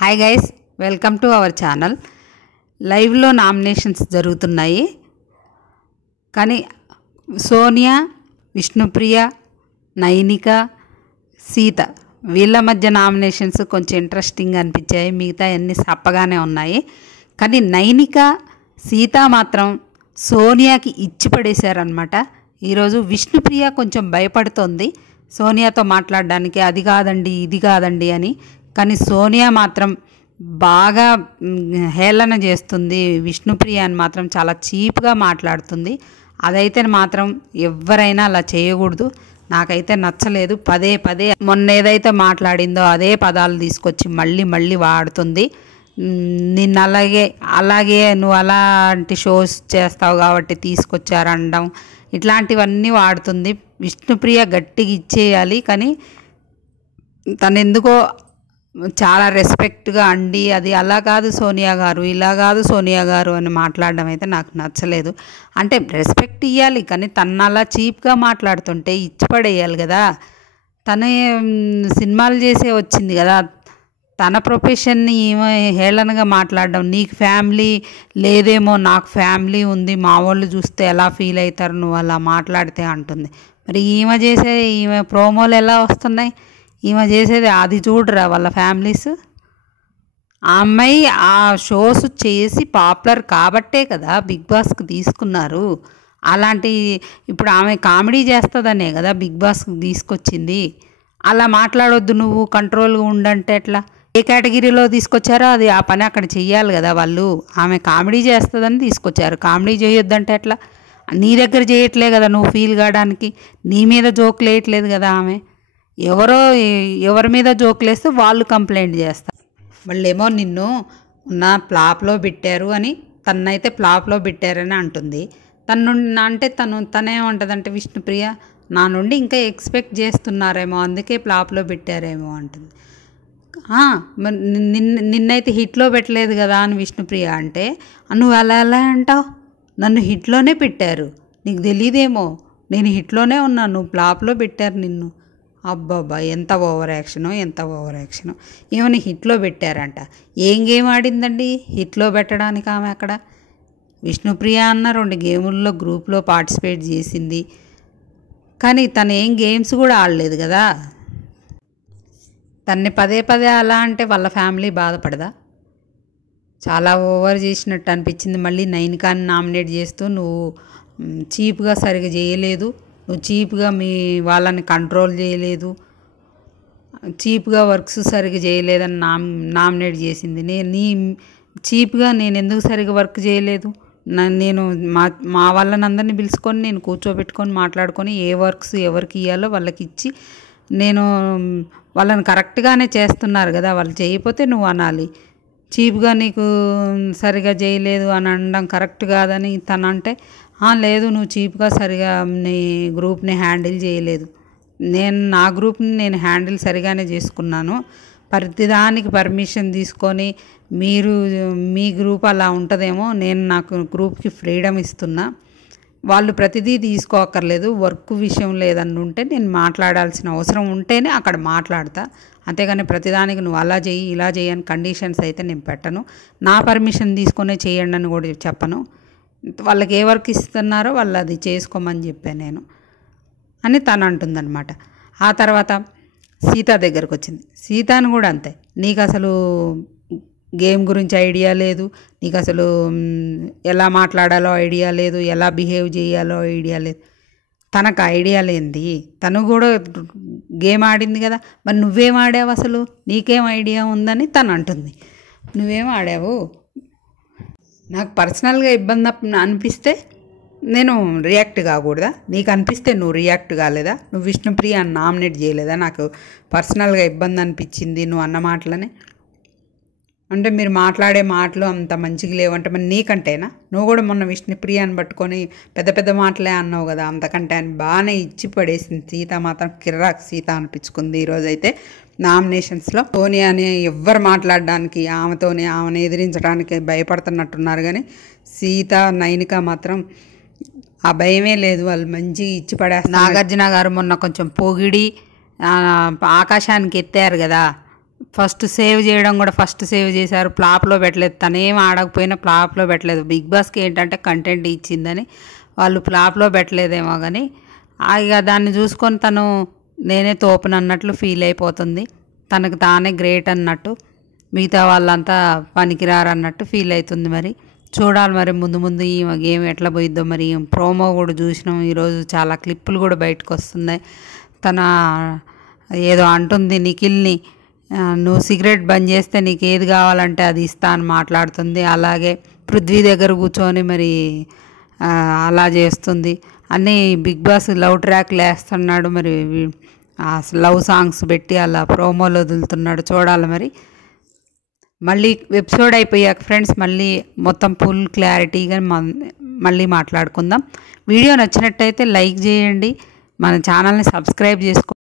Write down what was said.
Hi guys, welcome to our channel. లైవ్లో nominations జరుగుతున్నాయి. కానీ సోనియా, విష్ణుప్రియ, నైనిక, సీత వీళ్ళ మధ్య నామినేషన్స్ కొంచెం ఇంట్రెస్టింగ్ అనిపించాయి. మిగతా అన్నీ సప్పగానే ఉన్నాయి. కానీ నైనిక, సీత మాత్రం సోనియాకి ఇచ్చి పడేశారనమాట. ఈరోజు విష్ణుప్రియ కొంచెం భయపడుతోంది సోనియాతో మాట్లాడడానికి, అది కాదండి ఇది కాదండి అని. కానీ సోనియా మాత్రం బాగా హేళన చేస్తుంది. విష్ణుప్రియ అని మాత్రం చాలా చీప్గా మాట్లాడుతుంది. అదైతే మాత్రం ఎవరైనా అలా చేయకూడదు. నాకైతే నచ్చలేదు. పదే పదే మొన్న ఏదైతే మాట్లాడిందో అదే పదాలు తీసుకొచ్చి మళ్ళీ మళ్ళీ వాడుతుంది. నిన్ను అలాగే నువ్వు అలాంటి షోస్ చేస్తావు కాబట్టి తీసుకొచ్చారనడం, ఇట్లాంటివన్నీ వాడుతుంది. విష్ణుప్రియ గట్టిగా ఇచ్చేయాలి. కానీ తను ఎందుకో చాలా రెస్పెక్ట్గా అండి అది అలా కాదు సోనియా గారు, ఇలా కాదు సోనియా గారు అని మాట్లాడడం అయితే నాకు నచ్చలేదు. అంటే రెస్పెక్ట్ ఇవ్వాలి, కానీ తను అలా చీప్గా మాట్లాడుతుంటే ఇచ్చిపడేయాలి కదా. తను సినిమాలు చేసే వచ్చింది కదా, తన ప్రొఫెషన్ని హేళనగా మాట్లాడడం. నీకు ఫ్యామిలీ లేదేమో, నాకు ఫ్యామిలీ ఉంది, మా వాళ్ళు చూస్తే ఎలా ఫీల్ అవుతారు నువ్వు అలా మాట్లాడితే అంటుంది. మరి ఈమె ప్రోమోలు ఎలా వస్తున్నాయి? ఈమె చేసేది అది చూడరా వాళ్ళ ఫ్యామిలీస్. ఆ అమ్మాయి ఆ షోస్ చేసి పాపులర్ కాబట్టే కదా బిగ్ బాస్కి తీసుకున్నారు. అలాంటి ఇప్పుడు ఆమె కామెడీ చేస్తుందనే కదా బిగ్ బాస్కి తీసుకొచ్చింది. అలా మాట్లాడొద్దు, నువ్వు కంట్రోల్గా ఉండంటే ఎట్లా? ఏ కేటగిరీలో తీసుకొచ్చారో అది ఆ పని అక్కడ చెయ్యాలి కదా వాళ్ళు. ఆమె కామెడీ చేస్తుందని తీసుకొచ్చారు, కామెడీ చేయొద్దంటే ఎట్లా? నీ దగ్గర చేయట్లే కదా నువ్వు ఫీల్ కావడానికి, నీ మీద జోకులు వేయట్లేదు కదా ఆమె. ఎవరి మీద జోకులు వేస్తే వాళ్ళు కంప్లైంట్ చేస్తారు. వాళ్ళేమో నిన్ను నా ప్లాప్లో పెట్టారు అని, తనైతే ప్లాప్లో పెట్టారని అంటుంది. తనేమంటుందంటే విష్ణుప్రియ, నా నుండి ఇంకా ఎక్స్పెక్ట్ చేస్తున్నారేమో అందుకే ప్లాప్లో పెట్టారేమో అంటుంది. నిన్నైతే హిట్లో పెట్టలేదు కదా అని విష్ణుప్రియ అంటే, నువ్వు అలా అంటావు? నన్ను హిట్లోనే పెట్టారు, నీకు తెలియదేమో, నేను హిట్లోనే ఉన్నాను, నువ్వు ప్లాప్లో పెట్టారు నిన్ను. అబ్బాబ్బా, ఎంత ఓవర్ యాక్షను. ఏమని హిట్లో పెట్టారంట? ఏం గేమ్ ఆడిందండి హిట్లో పెట్టడానికి ఆమె? అక్కడ విష్ణుప్రియ అన్న 2 గేముల్లో గ్రూప్లో పార్టిసిపేట్ చేసింది, కానీ తను ఏం గేమ్స్ కూడా ఆడలేదు కదా. తన్ని పదే పదే అలా అంటే వాళ్ళ ఫ్యామిలీ బాధపడదా? చాలా ఓవర్ చేసినట్టు అనిపించింది. మళ్ళీ నైనికాని నామినేట్ చేస్తూ నువ్వు చీప్గా సరిగా చేయలేదు, నువ్వు చీప్గా మీ వాళ్ళని కంట్రోల్ చేయలేదు, చీప్గా వర్క్స్ సరిగా చేయలేదని నామినేట్ చేసింది. నీ చీప్గా నేను ఎందుకు సరిగా వర్క్ చేయలేదు? నేను మా వాళ్ళని పిలుచుకొని నేను కూర్చోబెట్టుకొని మాట్లాడుకొని ఏ వర్క్స్ ఎవరికి ఇవ్వాలో వాళ్ళకి ఇచ్చి, నేను వాళ్ళని కరెక్ట్గానే చేస్తున్నారు కదా, వాళ్ళు చేయకపోతే నువ్వు అనాలి. చీప్గా నీకు సరిగా చేయలేదు అని అనడం కరెక్ట్ కాదని తనంటే, లేదు నువ్వు చీప్గా సరిగా నీ గ్రూప్ని హ్యాండిల్ చేయలేదు, నా గ్రూప్ని నేను హ్యాండిల్ సరిగానే చేసుకున్నాను, ప్రతిదానికి పర్మిషన్ తీసుకొని మీ గ్రూప్ అలా ఉంటుందేమో, నేను నాకు గ్రూప్కి ఫ్రీడమ్ ఇస్తున్నా, వాళ్ళు ప్రతిదీ తీసుకోక్కర్లేదు, వర్క్ విషయం లేదని ఉంటే నేను మాట్లాడాల్సిన అవసరం ఉంటేనే అక్కడ మాట్లాడతా, అంతేగాని ప్రతిదానికి నువ్వు అలా చెయ్యి ఇలా చెయ్యి అని కండిషన్స్ అయితే నేను పెట్టను, నా పర్మిషన్ తీసుకునే చేయండి అని కూడా చెప్పను, వాళ్ళకి ఏ వర్క్ ఇస్తున్నారో వాళ్ళు అది చేసుకోమని చెప్పాను నేను అని తను అంటుందన్నమాట. ఆ తర్వాత సీత దగ్గరకు వచ్చింది. సీతాను కూడా అంతే, నీకు అసలు గేమ్ గురించి ఐడియా లేదు, నీకు అసలు ఎలా మాట్లాడాలో ఐడియా లేదు, ఎలా బిహేవ్ చేయాలో ఐడియా లేదు. తనకు ఐడియా లేనిది తను కూడా గేమ్ ఆడింది కదా, మరి నువ్వేం ఆడావు అసలు, నీకేం ఐడియా ఉందని తను అంటుంది. నువ్వేం ఆడావు? నాకు పర్సనల్గా ఇబ్బంది అనిపిస్తే నేను రియాక్ట్ కాకూడదా? నీకు అనిపిస్తే నువ్వు రియాక్ట్ కాలేదా? నువ్వు విష్ణుప్రియ అని నామినేట్ చేయలేదా? నాకు పర్సనల్గా ఇబ్బంది అనిపించింది నువ్వు అన్న మాటలని అంటే, మీరు మాట్లాడే మాటలు అంత మంచిగా లేవంటే మరి నీకంటేనా? నువ్వు కూడా మొన్న విష్ణుప్రియ అని పట్టుకొని పెద్ద పెద్ద మాటలే అన్నావు కదా, అంతకంటే అని బాగానే ఇచ్చి పడేసింది. సీత మాత్రం కిర్రాక్ సీత అనిపించుకుంది ఈరోజైతే నామినేషన్స్లో. సోనియాని ఎవ్వరు మాట్లాడడానికి, ఆమెను ఎదిరించడానికి భయపడుతున్నట్టున్నారు. కానీ సీత, నైనిక మాత్రం ఆ భయమే లేదు, వాళ్ళు మంచిగా ఇచ్చి పడేస్తారు. నాగార్జున గారు మొన్న కొంచెం పొగిడి ఆకాశానికి ఎత్తారు కదా, ఫస్ట్ సేవ్ చేయడం కూడా ఫస్ట్ సేవ్ చేశారు, ఫ్లాప్లో పెట్టలేదు. తనేం ఆడకపోయినా ఫ్లాప్లో పెట్టలేదు. బిగ్ బాస్కి ఏంటంటే కంటెంట్ ఇచ్చిందని వాళ్ళు ఫ్లాప్లో పెట్టలేదేమో కానీ ఇక దాన్ని చూసుకొని తను నేనే తోపునన్నట్లు ఫీల్ అయిపోతుంది. తనకు తానే గ్రేట్ అన్నట్టు, మిగతా వాళ్ళంతా పనికిరారు అన్నట్టు ఫీల్ అవుతుంది. మరి చూడాలి మరి ముందు ముందు ఈ గేమ్ ఎట్లా పోయిద్దో. మరి ప్రోమో కూడా చూసినాం ఈరోజు, చాలా క్లిప్పులు కూడా బయటకు వస్తున్నాయి. తన ఏదో అంటుంది నిఖిల్ని, నువ్వు సిగరెట్ బంద్ చేస్తే నీకు ఏది కావాలంటే అది ఇస్తా అని మాట్లాడుతుంది. అలాగే పృథ్వీ దగ్గర కూర్చొని మరి అలా చేస్తుంది. అన్నీ బిగ్ బాస్ లవ్ ట్రాక్లు వేస్తున్నాడు. మరి లవ్ సాంగ్స్ పెట్టి అలా ప్రోమోలు వదులుతున్నాడు. చూడాలి మరి. మళ్ళీ ఎపిసోడ్ అయిపోయాక ఫ్రెండ్స్ మళ్ళీ మొత్తం ఫుల్ క్లారిటీగా మళ్ళీ మాట్లాడుకుందాం. వీడియో నచ్చినట్టయితే లైక్ చేయండి, మన ఛానల్ని సబ్స్క్రైబ్ చేసుకోండి.